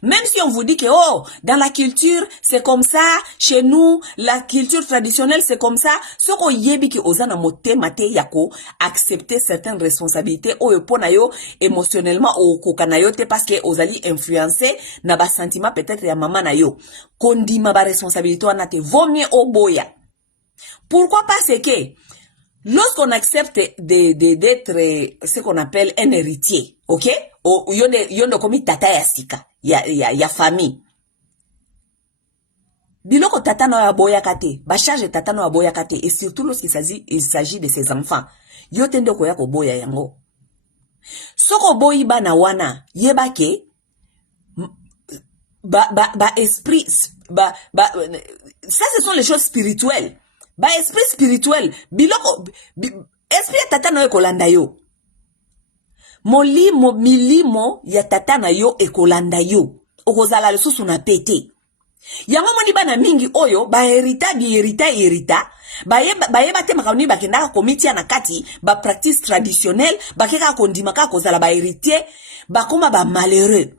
Même si on vous dit que, oh, dans la culture, c'est comme ça, chez nous, la culture traditionnelle, c'est comme ça, ce qu'on yebi ki ozana mote mate yako, accepter certaines responsabilités, ou yopona yo, émotionnellement, ou kokana yo te, parce que ozali influencé, na ba sentiment peut-être ya maman na yo. Kondi ma ba responsabilité wanate, vaut mieux au boya. Pourquoi? Parce que, lorsqu'on accepte d'être ce qu'on appelle un héritier, ok? Ou yonde komi tata ya sika, ya famille. Biloko tata no ya boya kate, ba charge tata no ya boya kate, et surtout lorsqu'il s'agit de ses enfants. Yo tende ko ya ko boya yango. Soko boyi bana wana, yeba ke, esprit, ça ce sont les choses spirituelles. Esprit spirituel, biloko, esprit tata no ekolanda yo. Milimo ya tata na yo ekolanda yo. Okozala lesusu na pete. Yango moni bana mingi oyo, herita. Bayeba te makauni bakenda komitia na kati, practice traditionnelle, keka kondimaka kozala héritier, bakoma malheureux.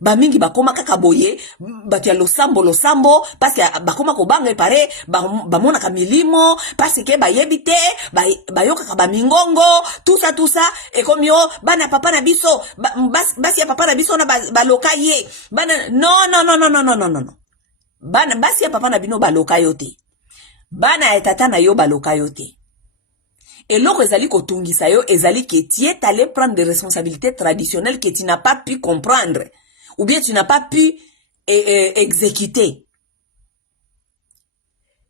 Mingi bakoma kaka boye, batia losambo, parce que bakoma kobanga pare, mona ka milimo, parce que yebite, bayoka ka mingongo, tout ça, et comme yo, bana papa na biso, basi ya papa na biso na baloka ye, non. Basi ya papa na bino baloka yo te. Bana ya tata na yo baloka yo te. Et loko ezali kotungisa yo, ezali que tu es allé prendre des responsabilités traditionnelles que tu n'as pas pu comprendre. Ou bien tu n'as pas pu exécuter.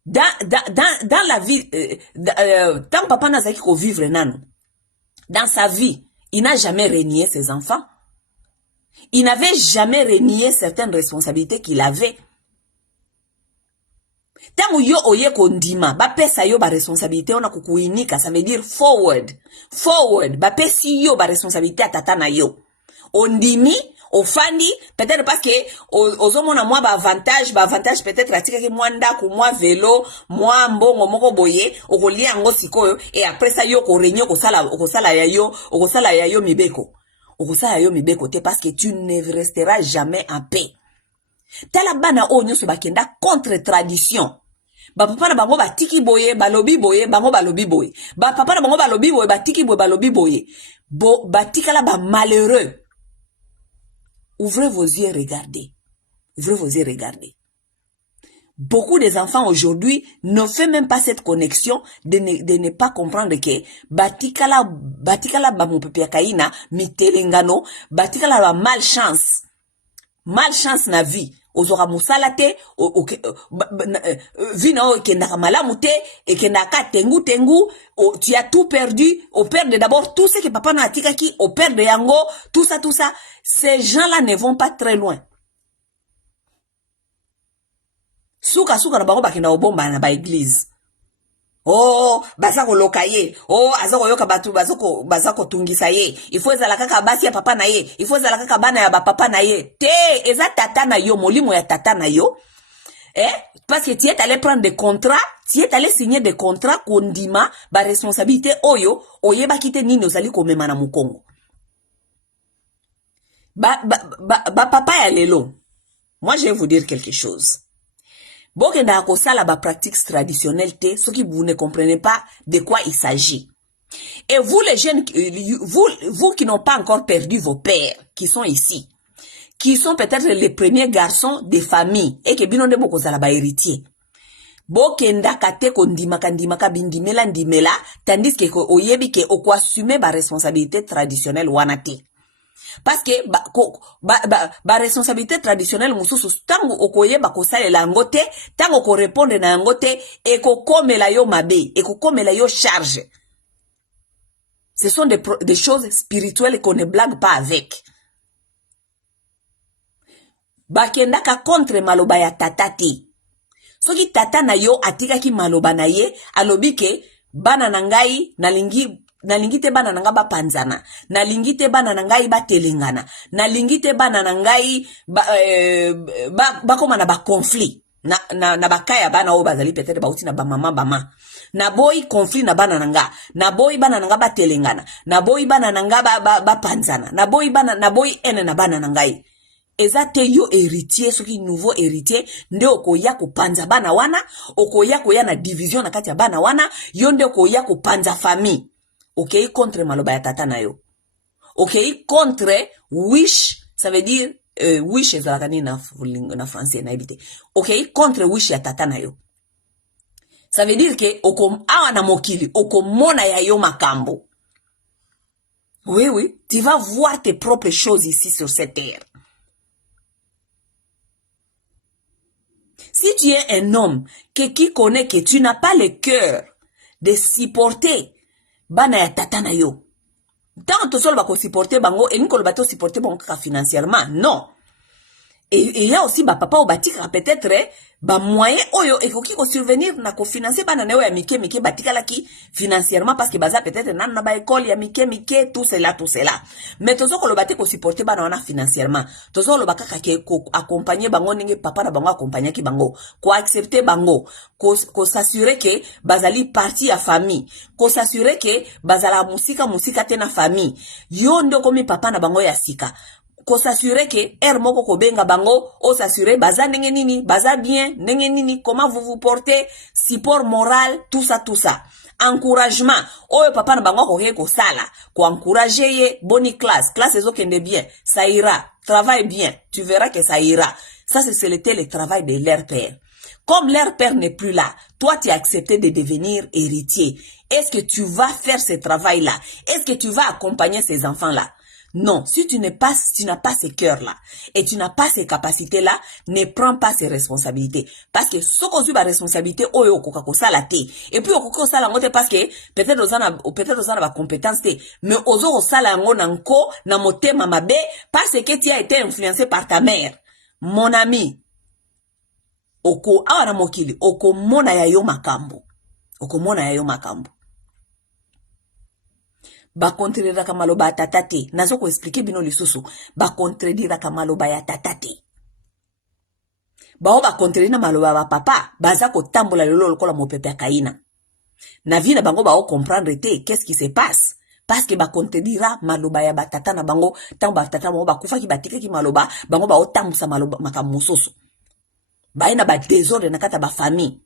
Dans la vie, tant papa n'a zaki ko vivre nano. Dans sa vie, il n'a jamais renié ses enfants. Il n'avait jamais renié certaines responsabilités qu'il avait. Tango yo oye kondima, ba pesa yo ba responsabilité ona kukuinika, ça veut dire forward. Forward, ba pesi yo ba responsabilité à tata na yo. Ondimi, ofandi, peut-être parce que ozomona moi ba avantage peut-être atika ki mwanda ku moi vélo, moi mbongo moko boye, okolia ngo sikoyo et après ça yo ko renyo ko sala ya yo mibeko. Okosala yo mibeko te parce que tu ne resteras jamais en paix. Tala bana o nyoso bakenda contre tradition. Ba papa na bango batiki boye, balobi boye, bango balobi boye. Ba papa na bango balobi boye, batiki boye, balobi boye. Batika la ba malheureux. Ouvrez vos yeux, regardez. Ouvrez vos yeux, regardez. Beaucoup des enfants aujourd'hui ne font même pas cette connexion de ne pas comprendre que batikala ba mopepe kaina mitelengano batikala ba malchance na vie ozora musala te vino kenda malamu te et kenda ka tengu tu as tout perdu, au perdre d'abord tout ce que papa na atika ki au perdre yango tout ça ces gens-là ne vont pas très loin. Suka na bango bakenda obomba na ba église. Oh, bazako lokaye. Oh, azako yoka batu bazako tungisa ye. Il faut ezala kaka basi ya papa na ye. Il faut ezala kaka bana ya ba papa na ye. Te, eza tata na yo, molimo ya tata na yo. Parce que tu es allé prendre des contrats, tu es allé signer des contrats kondima ba responsabilité oyo, oye ba kite nini ozali komema na mukongo. Ba papa ya lelo. Moi je vais vous dire quelque chose. Bokenda akosala ba pratiques traditionnelles te, ceux qui vous ne comprenez pas de quoi il s'agit. Et vous les jeunes, vous qui n'ont pas encore perdu vos pères, qui sont ici, qui sont peut-être les premiers garçons des familles, et que binonde bokozala ba héritier. Bokenda kate kondimaka bindimela ndimela, tandis que oyebi ke oko assumer ba responsabilité traditionnelle wanate. Parce que ba responsabilité traditionnelle mususu tango okoye ba kosalela ngote tango ko répondre na ngote et ko komela yo mabe et ko komela yo charge. Ce sont des choses spirituelles qu'on ne blague pas avec. Bakenda ka contre maloba ya tatati. Soki tata na yo atika ki maloba na ye alobi ke bana nangai nalingi te bana nanga ba panzana, nalingi te bana nangai ba telengana, nalingi te bana nangai ba koma na ba conflit na bakaya bana o bazali peut-être ba uti na ba mama na boy conflit na bana nanga, na boy bana nanga ba telengana, na boy bana nanga ba panzana, na boy ene na bana nangai. Ezate yo héritier, soki nouveau héritier, nde okoya ko panza bana wana, okoya koya na division na kati ya bana wana, yo nde okoya ko panza famille. Ok, contre maloba ya tata na yo. Ok, contre wish, ça veut dire wish ezalaka ni na français na ebite. Ok, contre wish ya tata na yo. Ça veut dire que awa na mokili, mona ya yo makambo. Oui, tu vas voir tes propres choses ici sur cette terre. Si tu es un homme qui connaît que tu n'as pas le cœur de supporter bana ya tata na yo. Tant to sol ba ko supporter bango et nikolo ba to supporter bango kaka financièrement. Non. Et il y a aussi ba papa ou batika peut-être ba moyen oyo ekoki ko survenir na ko financer bana na yo ya mike batika la ki financièrement parce que baza peut-être na ba école ya mike tout cela. Mais tozo ko lo bate ko supporter bana wana financièrement. Tozo lo bakaka ke ko accompagner bango ninge papa na bango accompagner ki bango, ko accepter bango, ko s'assurer que bazali partie ya famille, ko s'assurer que bazala musika te na famille. Yo ndo komi papa na bango ya sika. Ko s'assurer que moko ko benga bango, o s'assurer baza ndenge nini, baza bien, ndenge nini, comment vous portez, support moral, tout ça. Encouragement. Oyo papa na bango ko sala, ko encourager ye, boni classe ezokende bien, ça ira, travaille bien, tu verras que ça ira. Ça c'était le travail de leur père. Comme leur père n'est plus là, toi tu as accepté de devenir héritier. Est-ce que tu vas faire ce travail-là? Est-ce que tu vas accompagner ces enfants-là? Non, si tu n'as pas ces cœurs-là et tu n'as pas ces capacités-là, ne prends pas ces responsabilités. Parce que ce qu'on suit la responsabilité, oyo kokako salate. Et puis okoko salangote parce que peut-être aux ana compétence te, mais ozo salango nanko na motema mabe parce que tu as été influencé par ta mère. Mon ami, oko awana mokili, oko mona ya yo makambo. Oko mona ya yo makambo. Ba contredira ka maloba ya tata te. Nazo ko expliquer bino lisusu. Ba contredira ka maloba ya tata te. Bao ba contredira maloba ba papa. Baza ko tambola lelo lokola mopepe ya kaina. Na vina bango ba o comprendre te. Qu'est-ce qui se passe? Parce que ba contredira maloba ya batata na bango. Tango batata bango ba kufa ki batike ki maloba. Bango ba o tambusa maloba makamusoso. Ba ina ba désordre na kata ba famille.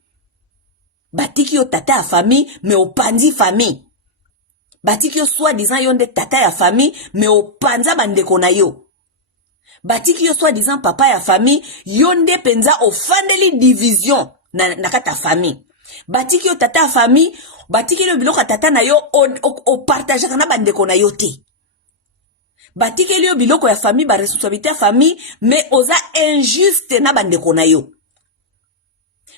Batiki yo tata ya famille. Mais o pandi famille. Batiki yo soi-disant yonde tata ya famille, mais o panza bandeko na yo. Batiki yo soi-disant papa ya famille, yonde penza o fandeli division na kata famille. Batiki yo tata ya famille, batiki yo biloko tata na yo, o partage kana bandeko na yo te. Batiki yo biloko ya famille, ba responsabilité ya famille, mais oza injuste na bandeko na yo.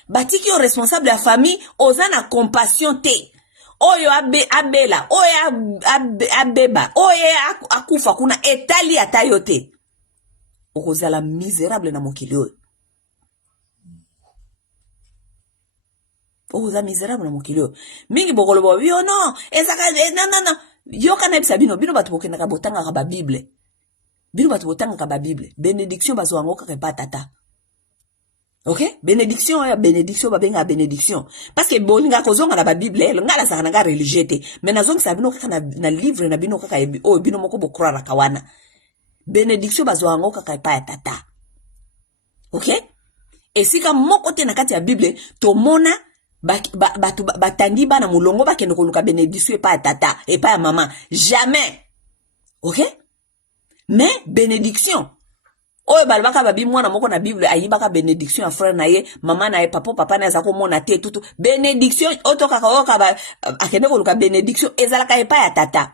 Batiki yo responsable ya famille, oza na compassion te. Oyo abela, oyo abeba, oyo akufa kuna etali atayote. Okozala misérable na mokili oyo. Okoza misérable na mokili oyo. Mingi bokoloba yo non, ezaka non. Yo kana bisa bino batu bokenda ka botanga ka ba Bible. Bino batu botanga ka ba Bible. Bénédiction bazo angoka ke tata. Ok? Bénédiction, babenga bénédiction. Parce que bolinga kozonga na ba Bible, ngala sa nga religieux te. Mais nazonga sa bino kaka na livre na bino kaka o bino moko bokrara kawana. Bénédiction bazoango kaka pa ya tata. Ok? Et sika moko te na kati ya Bible, to mona batandi bana mulongo bakende koluka bénédiction pa ya tata et pa ya maman. Jamais. Ok? Mais bénédiction oyo balbaka babi mwana moko na Bible ayibaka bénédiction ya frère na ye, maman na ye, papa na zako mona te tutu. Bénédiction otoka ka oka ba akende ko luka bénédiction ezalaka epa ya tata.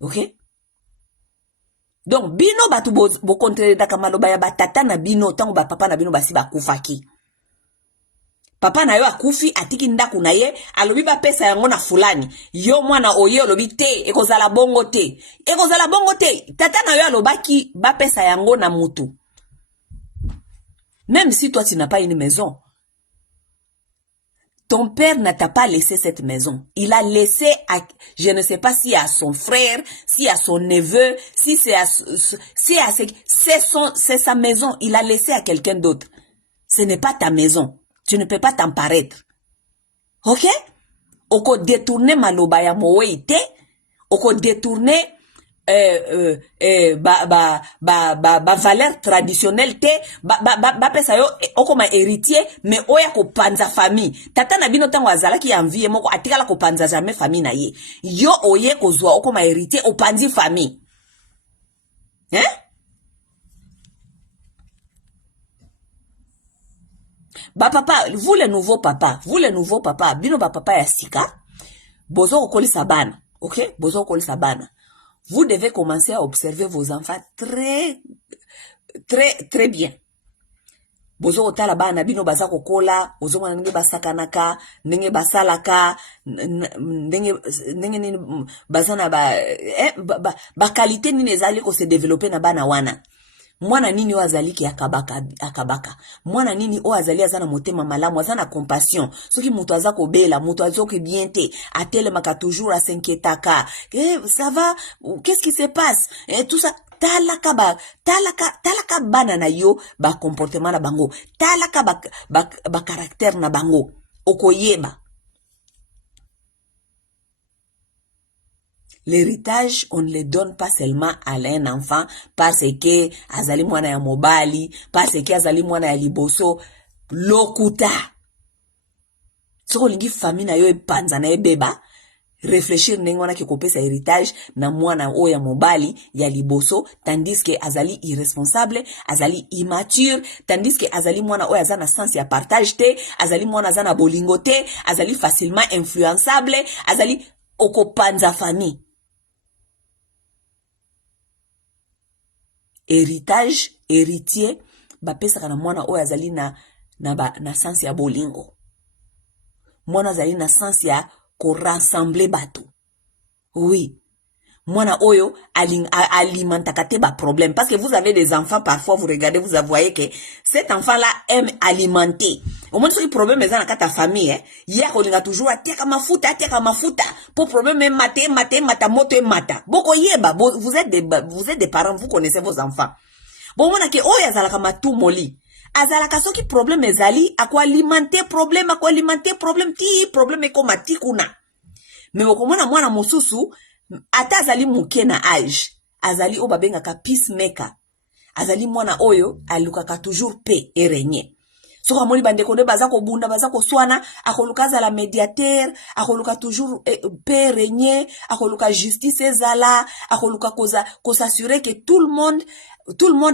OK? Donc bino batu bo contre daka maloba ya batata na bino tango ba papa na bino basi bakufaki. Papa na yo akufi atiki ndaku na ye alobi ba pesa yango na fulani. Yo mwana oye alobi te ekozala bongo te. Ekozala bongo te. Tata na yo alobaki ba pesa yango na mutu. Même si toi tu n'as pas une maison. Ton père ne t'a pas laissé cette maison. Il a laissé à, je ne sais pas si à son frère, si à son neveu, si c'est c'est sa maison. Il a laissé à quelqu'un d'autre. Ce n'est pas ta maison. Tu ne peux pas t'en paraître. Ok? Oko détourner maloba ya moweite, oko détourner valeur traditionnelle te, pesa yo oko ma héritier, mais oya ko panza famille. Tata na bino tango azala ki envie moko atikala ko panza jamais famille na ye. Yo oye ko zwa oko ma héritier o panzi famille. Hein? Papa, vous les nouveaux papas, bino papa ya sika, bozo okoli sabana, ok? Bozo okoli sabana. Vous devez commencer à observer vos enfants très bien. Bozo otala bana bino baza kokola, bozo mwana nenge basakanaka, nenge basalaka, nenge nini bazana ba qualité nini ezali ko se développer na bana wana. Mwana nini o azali ki akabaka. Mwana nini o azali azana motema malamu, azana compassion. Soki muto azako bela, muto azoki bien te, atele maka toujours à s'inquiétaka. Ça va? Qu'est-ce qui se passe? Et tout ça, talaka bana na yo, ba comportement na bango. Talaka ba caractère na bango. Okoyeba. L'héritage, on ne le donne pas seulement à un enfant parce que azali mwana ya mobali, parce que azali mwana ya liboso, lokuta. Soko lingi famille na yo epanza na ebeba, réfléchir ndenge wana ki kopesa héritage na mwana o ya mobali ya liboso, tandis que azali irresponsable, azali immature, tandis que azali mwana o azana sens ya partage te, azali mwana azana bolingo te, azali facilement influençable, azali okopanza famille. héritage, héritier, bapesaka na mwana oyo azali na sens ya bolingo. Mwana azali na sens ya ko rassembler bato. Oui. Mwana oyo alimentaka te ba problème. Parce que vous avez des enfants, parfois vous regardez, vous voyez que cet enfant-là aime alimenter. Au moins, ce problème est dans ta famille, hein. Hier, on a toujours atiaka mafuta. Pour problème, mata, moto, mata. Boko yeba, vous êtes des parents, vous connaissez vos enfants. Bon, mwana ke oyo azalaka matu moli. Azalaka soki problème ezali, alimenter problème, ti problème eko matikuna. Mais okomona mwana mosusu, ata azali muke na age, azali o babengaka peacemaker, azali mwana oyo alukaka toujours paix et régner. So kamoni bandeko nde baza ko bunda, baza ko swana, akoluka azala médiateur, akoluka toujours paix régner, akoluka justice ezala, akoluka ko s'assurer que tout le monde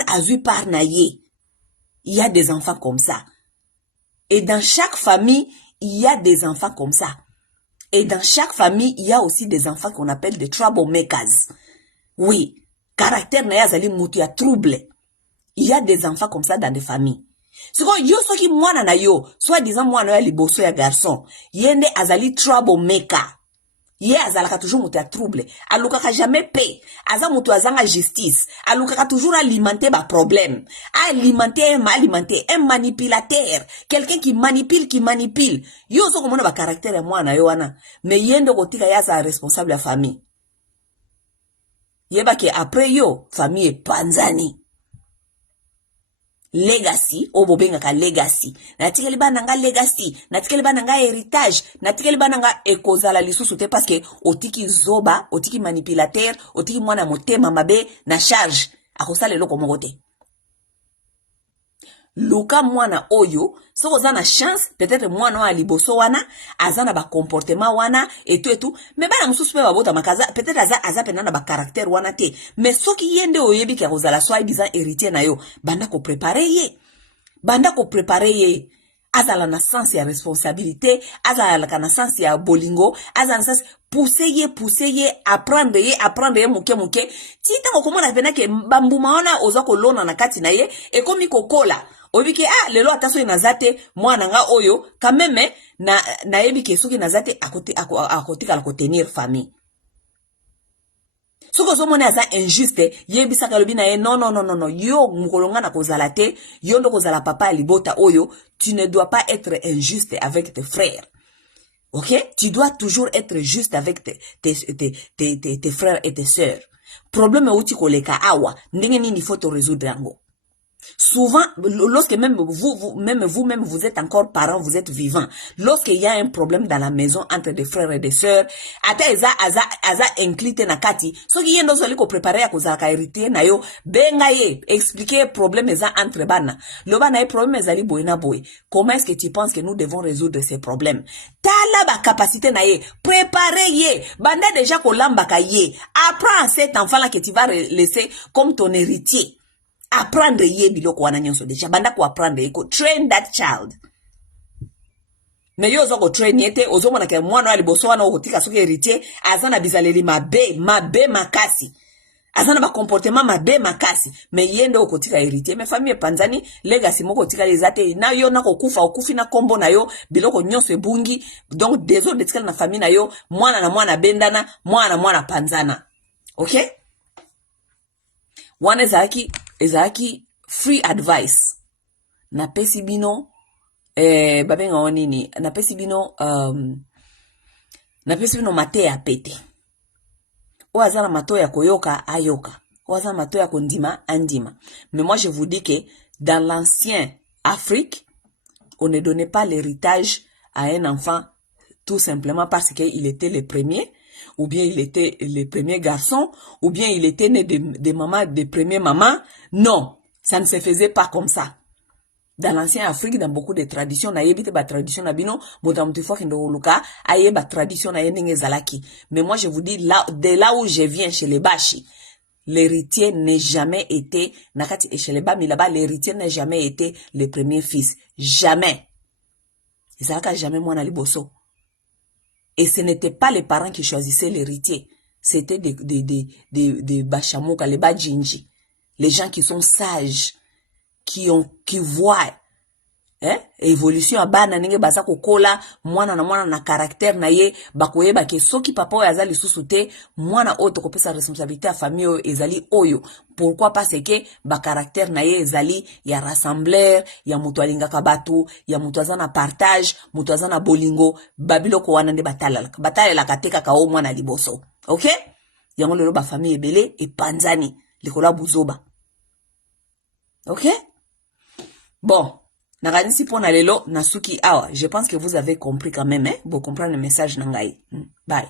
a vu par naye. Il y a des enfants comme ça. Et dans chaque famille, il y a des enfants comme ça. Et dans chaque famille, il y a aussi des enfants qu'on appelle des troublemakers. Oui, caractère na yazali mutu ya trouble. Il y a des enfants comme ça dans des familles. C'est quand yo soki mwana na yo, soit disant mwana ya liboso ya garçon, yende azali troublemaker. Ye azalaka toujours mutu ya trouble. Alukaka jamais paix. Aza mutu azanga justice. Alukaka toujours alimenter ba problème. Alimenter, un manipulateur. Quelqu'un qui manipule. Yo so komona ba caractère ya mwana yo wana. Mais yende kotika ya sa responsable ya famille. Yeba ke après yo, famille est panzani. Legacy, obobengaka legacy. Natikeli bananga legacy, natikeli bananga héritage, natikeli bananga ekozala lisusu te parce que otiki zoba, otiki manipulateur, otiki mwana motema mabe na charge. Akosala eloko moko te. Luka mwana oyo, soko zana chance, peut-être mwana wa liboso wana, azana ba comportement wana, et tout. Mais bana mususu pe babota makaza, peut-être aza penana ba caractère wana te. Mais soki yende oyebi ki akozala soa bizan héritier na yo, banda ko préparer ye. Azala na sens ya responsabilité, azala na sens ya bolingo, azala na sens pousser ye, apprendre ye muke. Ti tango komona pena ke bambuma wana oza ko lona na kati na ye, e komi kokola. Obike lelo ataso inazate mwana nga oyo kameme na ebike soki nazate akotika la tenir famille. Soko so mona za injuste yebisaka lobi na ye non yo mukolonga na kozala te yo ndo kozala papa libota oyo, tu ne dois pas être injuste avec tes frères. OK? Tu dois toujours être juste avec tes frères et tes sœurs. Problème uti koleka awa ndenge nini faut te résoudre yango. Souvent, lorsque même vous-même, vous êtes encore parents, vous êtes vivants. Lorsqu'il y a un problème dans la maison entre des frères et des sœurs, ata aza inclite na kati. So ki yendo soli ko préparer à kozala ka héritier na yo, benga ye, expliquer problème eza entre bana. Loba na ye problème ezali boy na boy. Comment est-ce que tu penses que nous devons résoudre ces problèmes? Tala ba capacité na ye, préparer ye, banda déjà ko lamba ka ye. Apprends à cet enfant-là que tu vas laisser comme ton héritier. Apprendre ye biloko wana nyonso deja banda ko apprendre ye ko train that child. Mais yo zoko train yete ozo mona ke mwana ali boso wana okotika soki héritier azana bizaleli mabe makasi. Azana ba comportement mabe makasi. Mais yende okotika héritier mais famille panzani legacy moko tika lezate na yo na kokufa okufi na kombo na yo biloko nyonso ebungi. Donc désolé de tika na famille na yo mwana bendana mwana panzana. OK? Wana ezaki free advice na pesi bino babenga onini na pesi bino mate ya pete o azana mato ya koyoka ayoka o azana mato ya kondima andima. Mais moi je vous dis que dans l'ancien Afrique on ne donnait pas l'héritage à un enfant tout simplement parce qu'il était le premier, ou bien il était le premier garçon, ou bien il était né de première maman. Non, ça ne se faisait pas comme ça. Dans l'ancien Afrique, dans beaucoup de traditions, na yebite ba tradition na bino, motamutu fwa kendo uluka, aye ba tradition na yenenge zalaki. Mais moi je vous dis, de là où je viens chez les Bashi, l'héritier n'a jamais été, nakati et chez les Bami là-bas, l'héritier n'a jamais été le premier fils. Jamais. Et ça n'a jamais moi na liboso. Et ce n'était pas les parents qui choisissaient l'héritier. C'était des Bachamoka, les Bajinji. les gens qui sont sages, qui voient évolution ya bana ndenge baza kokola mwana na caractère na ye bakoyeba ke soki papa oyo aza lisusu te mwana oyo tokopesa responsabilité ya famille oyo ezali oyo. Pourquoi? Parce que ba caractère na ye ezali ya rassembleur, ya mutu alingaka batu, ya mutu aza na partage, mutu aza na bolingo, babiloko wana nde batalelaka te kaka o mwana liboso. OK? Yango lelo ba famille ebele epanzani likolo ya buzoba. OK? Bon, nakanisi pona lelo nasuki awa. Je pense que vous avez compris quand même, hein? Vous comprenez le message nangai. Bye.